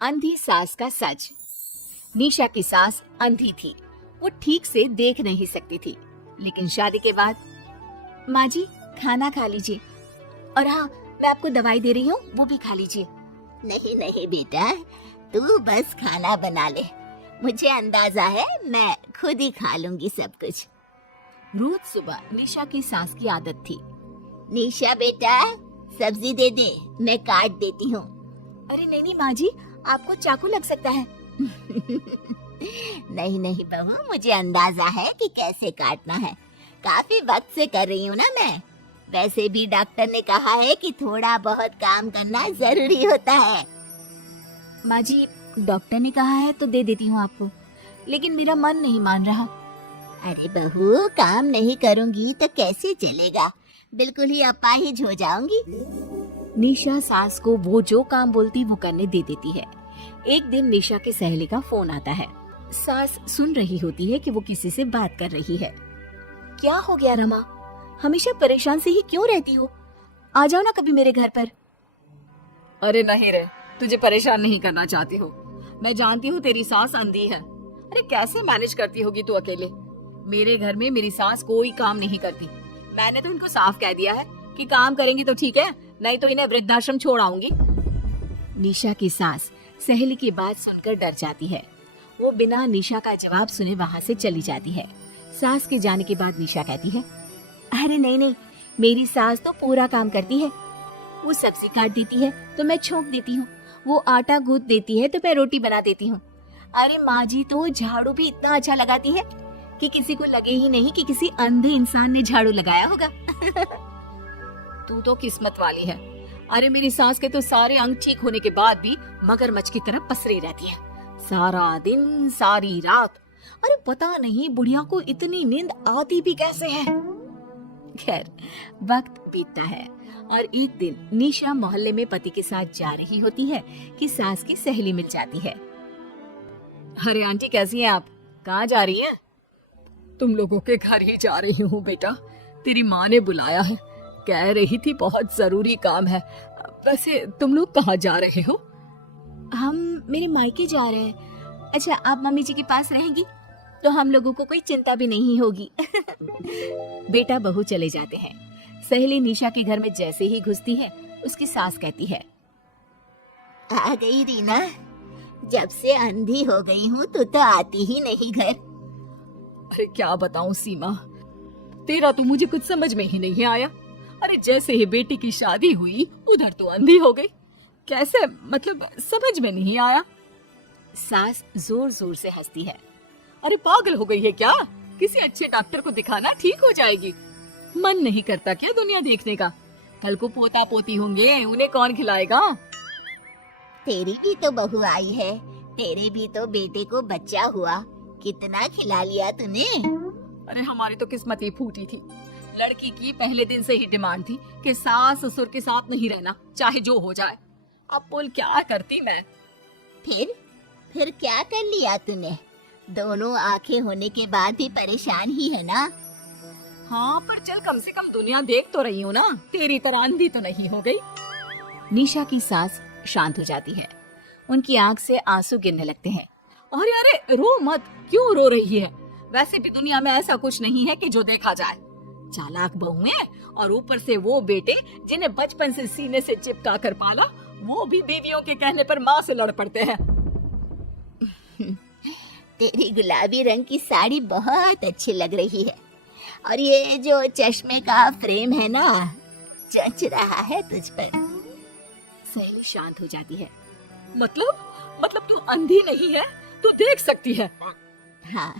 अंधी सास का सच। निशा की सास अंधी थी। वो ठीक से देख नहीं सकती थी, लेकिन शादी के बाद माँ जी खाना खा लीजिए, और हाँ मैं आपको दवाई दे रही हूँ, वो भी खा लीजिए। नहीं नहीं बेटा, तू बस खाना बना ले, मुझे अंदाजा है मैं खुद ही खा लूंगी सब कुछ। रोज सुबह निशा की सास की आदत थी। निशा बेटा, सब्जी दे दे, मैं काट देती हूँ। अरे नहीं नहीं माँ जी, आपको चाकू लग सकता है। नहीं नहीं बहू, मुझे अंदाजा है कि कैसे काटना है, काफी वक्त से कर रही हूँ ना मैं। वैसे भी डॉक्टर ने कहा है कि थोड़ा बहुत काम करना जरूरी होता है। माँ जी डॉक्टर ने कहा है तो दे देती हूँ आपको, लेकिन मेरा मन नहीं मान रहा। अरे बहू, काम नहीं करूँगी तो कैसे चलेगा, बिल्कुल ही अपाहिज हो जाऊंगी। निशा सास को वो जो काम बोलती वो करने दे देती है। एक दिन निशा के सहेली का फोन आता है। सास सुन रही होती है कि वो किसी से बात कर रही है। क्या हो गया रमा, हमेशा परेशान से ही क्यों रहती हो? आ जाओ ना कभी मेरे घर पर। अरे नहीं रे, तुझे परेशान नहीं करना चाहती हूँ। मैं जानती हूँ तेरी सास अंधी है। अरे कैसे मैनेज करती होगी तू अकेले? मेरे घर में मेरी सास कोई काम नहीं करती। मैंने तो इनको साफ कह दिया है कि काम करेंगी तो ठीक है, नहीं तो इन्हें वृद्धाश्रम छोड़ आऊंगी। निशा की सास सहेली की बात सुनकर डर जाती है। वो बिना निशा का जवाब सुने वहाँ से चली जाती है। सास के जाने के बाद निशा कहती है, अरे नहीं नहीं, मेरी सास तो पूरा काम करती है। वो सब्जी काट देती है तो मैं छोंक देती हूँ, वो आटा गूंथ देती है तो मैं रोटी बना देती हूँ। अरे माँ जी तो झाड़ू भी इतना अच्छा लगाती है कि किसी को लगे ही नहीं कि किसी अंधे इंसान ने झाड़ू लगाया होगा। तू तो किस्मत वाली है। अरे मेरी सास के तो सारे अंग ठीक होने के बाद भी मगरमच्छ की तरह पसरी रहती है, सारा दिन सारी रात। अरे पता नहीं बुढ़िया को इतनी नींद आती भी कैसे है। खैर वक्त बीतता है और एक दिन निशा मोहल्ले में पति के साथ जा रही होती है कि सास की सहेली मिल जाती है। अरे आंटी कैसी हैं आप? कहाँ जा रही हैं? तुम लोगों के घर ही जा रही हूँ बेटा, तेरी माँ ने बुलाया है, कह रही थी बहुत जरूरी काम है। वैसे तुम लोग कहाँ जा रहे हो? हम मेरे मायके जा रहे हैं। अच्छा आप मम्मी जी के पास रहेंगी तो हम लोगों को कोई चिंता भी नहीं होगी। बेटा बहू चले जाते हैं। सहेली निशा के घर में जैसे ही घुसती है उसकी सास कहती है, आ गई रीना, जब से अंधी हो गई हूँ तो आती ही नहीं घर। अरे क्या बताऊं सीमा, तेरा तो मुझे कुछ समझ में ही नहीं आया। अरे जैसे ही बेटी की शादी हुई उधर तो अंधी हो गई, कैसे? मतलब समझ में नहीं आया। सास जोर जोर से हंसती है। अरे पागल हो गई है क्या? किसी अच्छे डॉक्टर को दिखाना, ठीक हो जाएगी। मन नहीं करता क्या दुनिया देखने का? कल को पोता पोती होंगे, उन्हें कौन खिलाएगा? तेरी भी तो बहू आई है, तेरे भी तो बेटे को बच्चा हुआ, कितना खिला लिया तूने। अरे हमारी तो किस्मत ही फूटी थी। लड़की की पहले दिन से ही डिमांड थी कि सास ससुर के साथ नहीं रहना, चाहे जो हो जाए। अब बोल क्या करती मैं? फिर क्या कर लिया तूने? दोनों आंखें होने के बाद भी परेशान ही है ना? हाँ पर चल कम से कम दुनिया देख तो रही हूँ ना, तेरी तरह अंधी तो नहीं हो गई। निशा की सास शांत हो जाती है। उनकी आंख से आंसू गिरने लगते हैं। अरे अरे रो मत, क्यों रो रही है? वैसे भी दुनिया में ऐसा कुछ नहीं है कि जो देखा जाए। चालाक बहुएं और ऊपर से वो बेटे जिन्हें बचपन से सीने से चिपका कर पाला, वो भी बीवियों के कहने पर माँ से लड़ पड़ते हैं। तेरी गुलाबी रंग की साड़ी बहुत अच्छी लग रही है, और ये जो चश्मे का फ्रेम है ना, जच रहा है तुझ पर। सहेली शांत हो जाती है। मतलब तू अंधी नहीं है, तू देख सकती है। हाँ,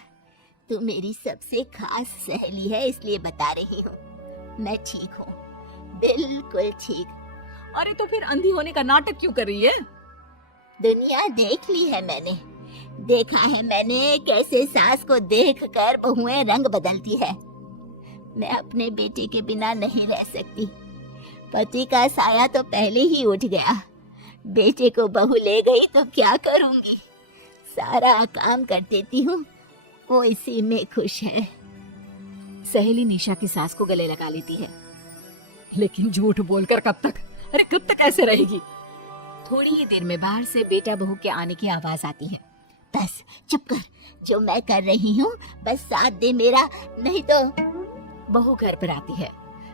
तू मेरी सबसे खास सहेली है, इसलिए बता रही हूँ। मैं ठीक हूँ, बिल्कुल ठीक। अरे तो फिर अंधी होने का नाटक क्यों कर रही है? दुनिया देख ली है मैंने, देखा है मैंने कैसे सास को देखकर बहुएं रंग बदलती है। मैं अपने बेटे के बिना नहीं रह सकती। पति का साया तो पहले ही उठ गया, बेटे को बहू ले गई तो क्या करूंगी? सारा काम कर देती हूँ, वो इसी में खुश है। सहेली निशा की सास को गले लगा लेती है। लेकिन झूठ बोलकर कब तक? अरे कब तक ऐसे रहेगी? थोड़ी ही देर में बाहर से बेटा बहू के आने की आवाज आती है। बस चुप कर, जो मैं कर रही हूँ बस साथ दे मेरा, नहीं तो। बहू घर पर आती है।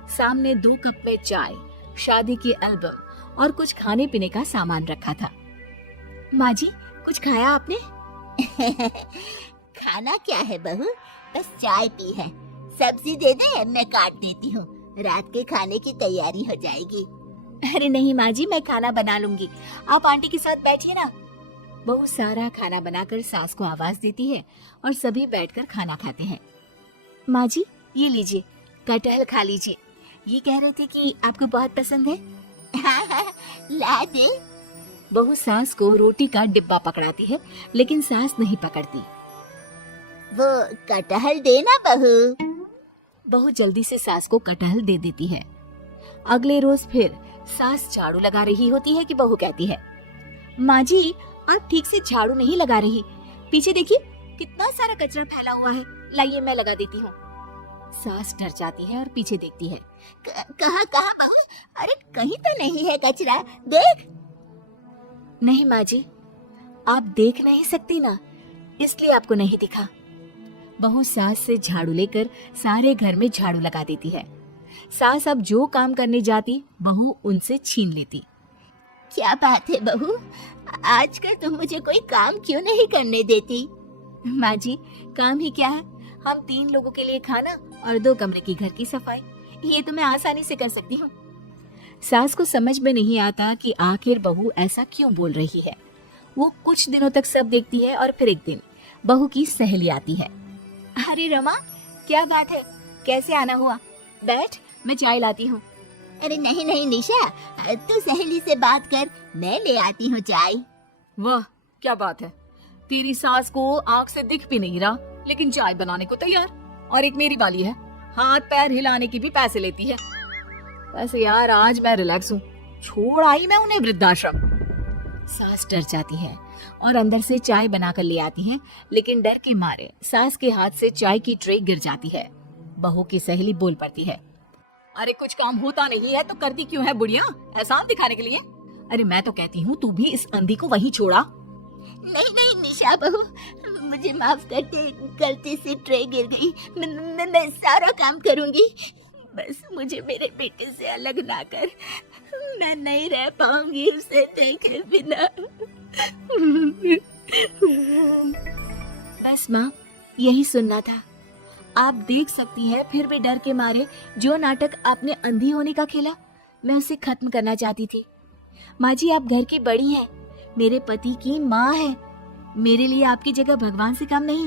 सामने 2 कप में चाय, शादी की एल्बम और कुछ खाने पीने का सामान रखा था। माँ जी, कुछ खाया आपने? खाना क्या है बहू, बस चाय पी है। सब्जी दे दे, मैं काट देती हूँ, रात के खाने की तैयारी हो जाएगी। अरे नहीं माँ जी, मैं खाना बना लूंगी, आप आंटी के साथ बैठिए ना। बहू सारा खाना बनाकर सास को आवाज देती है और सभी बैठकर खाना खाते हैं। माँ जी, ये लीजिए, कटहल खा लीजिए। ये कह रहे थे कि आपको बहुत पसंद है। हाँ, ला दे। बहू सास को रोटी का डिब्बा पकड़ाती है, लेकिन सास नहीं पकड़ती। वो कटहल देना बहू। बहू जल्दी से सास को कटहल दे देती है। अगले रोज फिर सास झाड़ू लगा रही होती है कि बहू कहती है, माँ जी, आप ठीक से झाड़ू नहीं लगा रही, पीछे देखिए कितना सारा कचरा फैला हुआ है, लाइए मैं लगा देती हूँ। सास डर जाती है और पीछे देखती है। कहाँ कहाँ बहू? अरे कहीं तो नहीं है कचरा, देख। नहीं माँ जी, आप देख नहीं सकती ना, इसलिए आपको नहीं दिखा। बहू सास से झाड़ू लेकर सारे घर में झाड़ू लगा देती है। सास अब जो काम करने जाती, बहू उनसे छीन लेती। क्या बात है बहू, आजकल तुम मुझे कोई काम क्यों नहीं करने देती? माँ जी, काम ही क्या है, हम 3 लोगों के लिए खाना और 2 कमरे की घर की सफाई, ये तो मैं आसानी से कर सकती हूँ। सास को समझ में नहीं आता कि आखिर बहू ऐसा क्यों बोल रही है। वो कुछ दिनों तक सब देखती है और फिर एक दिन बहू की सहेली आती है। अरे रमा, क्या बात है, कैसे आना हुआ? बैठ, मैं चाय लाती हूँ। अरे नहीं नहीं निशा, तू सहेली से बात कर, मैं ले आती हूँ चाय। वाह, क्या बात है, तेरी सास को आंख से दिख भी नहीं रहा, लेकिन चाय बनाने को तैयार। और एक मेरी वाली है, हाथ पैर हिलाने की भी पैसे लेती है। वैसे यार आज मैं रिलैक्स हूँ, छोड़ आई मैं उन्हें वृद्धाश्रम। सास डर जाती है और अंदर से चाय बनाकर ले आती है, लेकिन डर के मारे सास के हाथ से चाय की ट्रे गिर जाती है। बहू की सहेली बोल पड़ती है, अरे कुछ काम होता नहीं है तो करती क्यों है बुढ़िया, एहसान दिखाने के लिए? अरे मैं तो कहती हूँ तू भी इस अंधी को वहीं छोड़ा। नहीं नहीं निशा बहू, मुझे माफ कर दे, गलती से ट्रे गिर गई, मैं सारा काम करूँगी, बस मुझे मेरे बेटे से अलग ना कर, मैं नहीं रह पाऊंगी उसे देखे बिना। बस माँ, यही सुनना था। आप देख सकती हैं, फिर भी डर के मारे जो नाटक आपने अंधी होने का खेला, मैं उसे खत्म करना चाहती थी। माँ जी, आप घर की बड़ी हैं, मेरे पति की माँ है, मेरे लिए आपकी जगह भगवान से कम नहीं।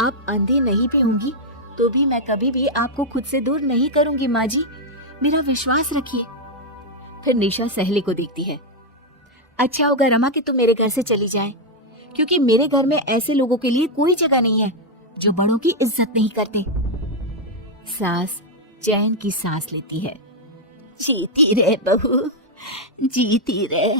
आप अंधी नहीं भी होंगी तो भी मैं कभी भी आपको खुद से दूर नहीं करूंगी। माँ जी, मेरा विश्वास रखिए। फिर निशा सहेली को देखती है। अच्छा होगा रमा कि तुम मेरे घर से चली जाए, क्योंकि मेरे घर में ऐसे लोगों के लिए कोई जगह नहीं है जो बड़ों की इज्जत नहीं करते। सास चैन की सांस लेती है। जीती रहे बहू, जीती रहे।